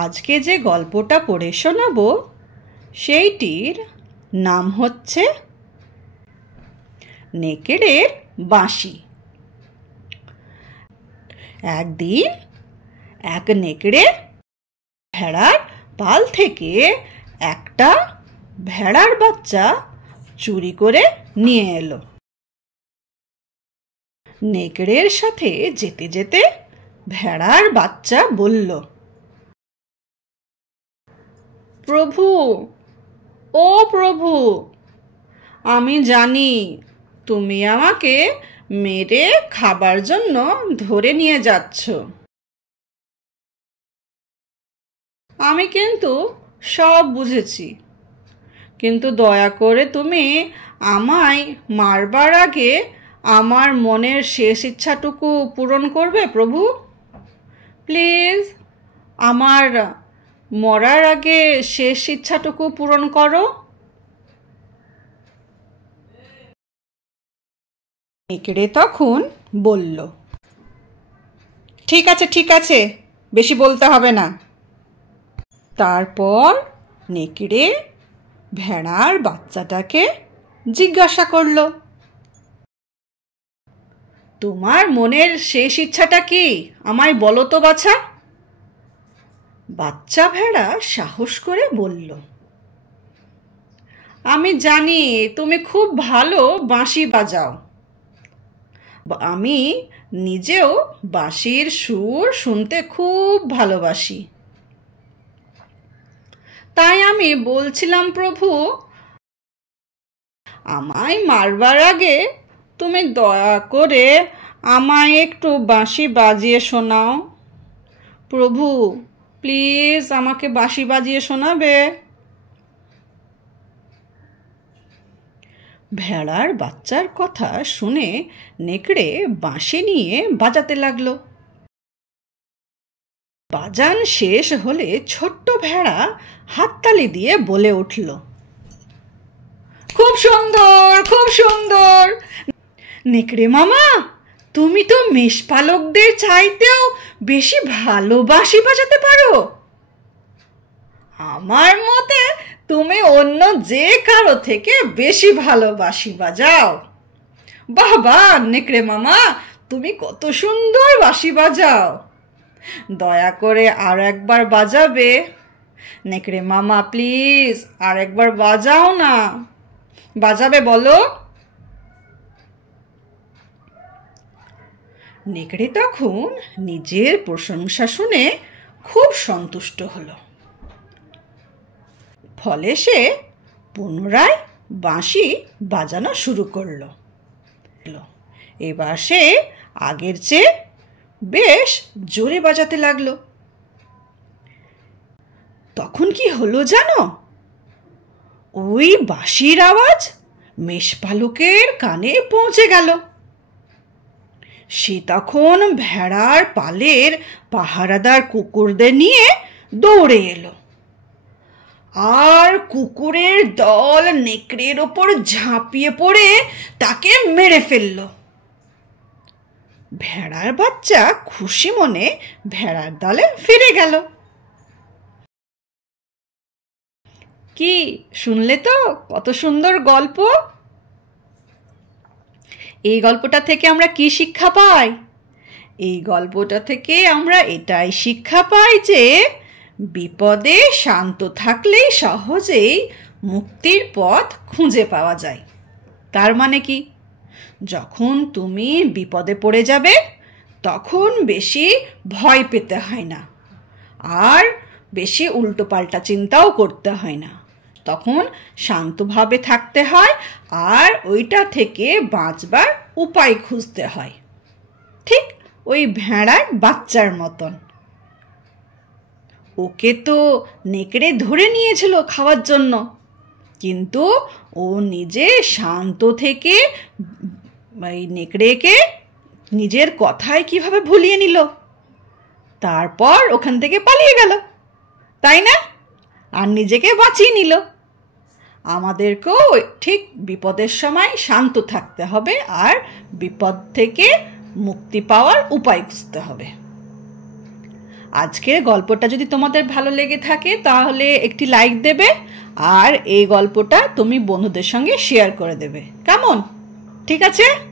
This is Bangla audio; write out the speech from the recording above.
আজকে যে গল্পটা পড়ে শোনাবো সেইটির নাম হচ্ছে নেকড়ের বাঁশি। একদিন এক নেকড়ে ভেড়ার পাল থেকে একটা ভেড়ার বাচ্চা চুরি করে নিয়ে এলো। নেকড়ের সাথে যেতে যেতে ভেড়ার বাচ্চা বলল, প্রভু, ও প্রভু, আমি জানি তুমি আমাকে মেরে খাবার জন্য ধরে নিয়ে যাচ্ছ। আমি কিন্তু সব বুঝেছি, কিন্তু দয়া করে তুমি আমায় মারবার আগে আমার মনের শেষ ইচ্ছাটুকু পূরণ করবে প্রভু। প্লিজ আমার মরার আগে শেষ ইচ্ছাটুকু পূরণ করো। নেকড়ে তখন বলল, ঠিক আছে ঠিক আছে, বেশি বলতে হবে না। তারপর নেকড়ে ভেড়ার বাচ্চাটাকে জিজ্ঞাসা করল, তোমার মনের শেষ ইচ্ছাটা কি, আমায় বলো তো বাছা। বাচ্চা ভেড়া সাহস করে বলল, আমি জানি তুমি খুব ভালো বাঁশি বাজাও। আমি নিজেও বাঁশির সুর শুনতে খুব ভালোবাসি। তাই আমি বলছিলাম প্রভু, আমায় মারবার আগে তুমি দয়া করে আমায় একটু বাঁশি বাজিয়ে শোনাও। প্রভু, প্লিজ আমাকে বাঁশি বাজিয়ে শোনাবে। ভেড়ার বাচ্চার কথা শুনে নেকড়ে বাঁশি নিয়ে বাজাতে লাগলো। বাজান শেষ হলে ছোট্ট ভেড়া হাততালি দিয়ে বলে উঠল, খুব সুন্দর, খুব সুন্দর। নেকড়ে মামা, তুমি তো মেষপালকদের চাইতেও বেশি ভালো বাঁশি বাজাতে পারো। আমার মতে তুমি অন্য যে কারো থেকে বেশি ভালো বাঁশি বাজাও। বাহ বাহ নেকড়ে মামা, তুমি কত সুন্দর বাঁশি বাজাও। দয়া করে আর একবার বাজাবে? নেকড়ে মামা প্লিজ আর একবার বাজাও না। বাজাবে বলো? নেকড়ে তখন নিজের প্রশংসা শুনে খুব সন্তুষ্ট হলো। ফলে সে পুনরায় বাঁশি বাজানো শুরু করলো। এবার সে আগের চেয়ে বেশ জোরে বাজাতে লাগলো। তখন কি হলো জানো? ওই বাঁশির আওয়াজ মেষপালকের কানে পৌঁছে গেল। সে তখন ভেড়ার পালের পাহারাদার কুকুরদের নিয়ে দৌড়ে এলো, আর কুকুরের দল নেকড়ের ওপর ঝাঁপিয়ে পড়ে তাকে মেরে ফেলল। ভেড়ার বাচ্চা খুশি মনে ভেড়ার দলে ফিরে গেল। কি শুনলে তো, কত সুন্দর গল্প। এই গল্পটা থেকে আমরা কি শিক্ষা পাই? এই গল্পটা থেকে আমরা এটাই শিক্ষা পাই যে বিপদে শান্ত থাকলেই সহজেই মুক্তির পথ খুঁজে পাওয়া যায়। তার মানে কি, যখন তুমি বিপদে পড়ে যাবে তখন বেশি ভয় পেতে হয় না, আর বেশি উল্টোপাল্টা চিন্তাও করতে হয় না। তখন শান্তভাবে থাকতে হয় আর ওইটা থেকে বাঁচবার উপায় খুঁজতে হয়, ঠিক ওই ভেড়ার বাচ্চার মতন। ওকে তো নেকড়ে ধরে নিয়েছিল খাওয়ার জন্য, কিন্তু ও নিজে শান্ত থেকে এই নেকড়েকে নিজের কথায় কিভাবে ভুলিয়ে নিল, তারপর ওখান থেকে পালিয়ে গেল, তাই না? আর নিজেকে বাঁচিয়ে নিল। আমাদেরকেও ঠিক বিপদের সময় শান্ত থাকতে হবে আর বিপদ থেকে মুক্তি পাওয়ার উপায় খুঁজতে হবে। আজকের গল্পটা যদি তোমাদের ভালো লেগে থাকে তাহলে একটি লাইক দেবে, আর এই গল্পটা তুমি বন্ধুদের সঙ্গে শেয়ার করে দেবে। কেমন? ঠিক আছে?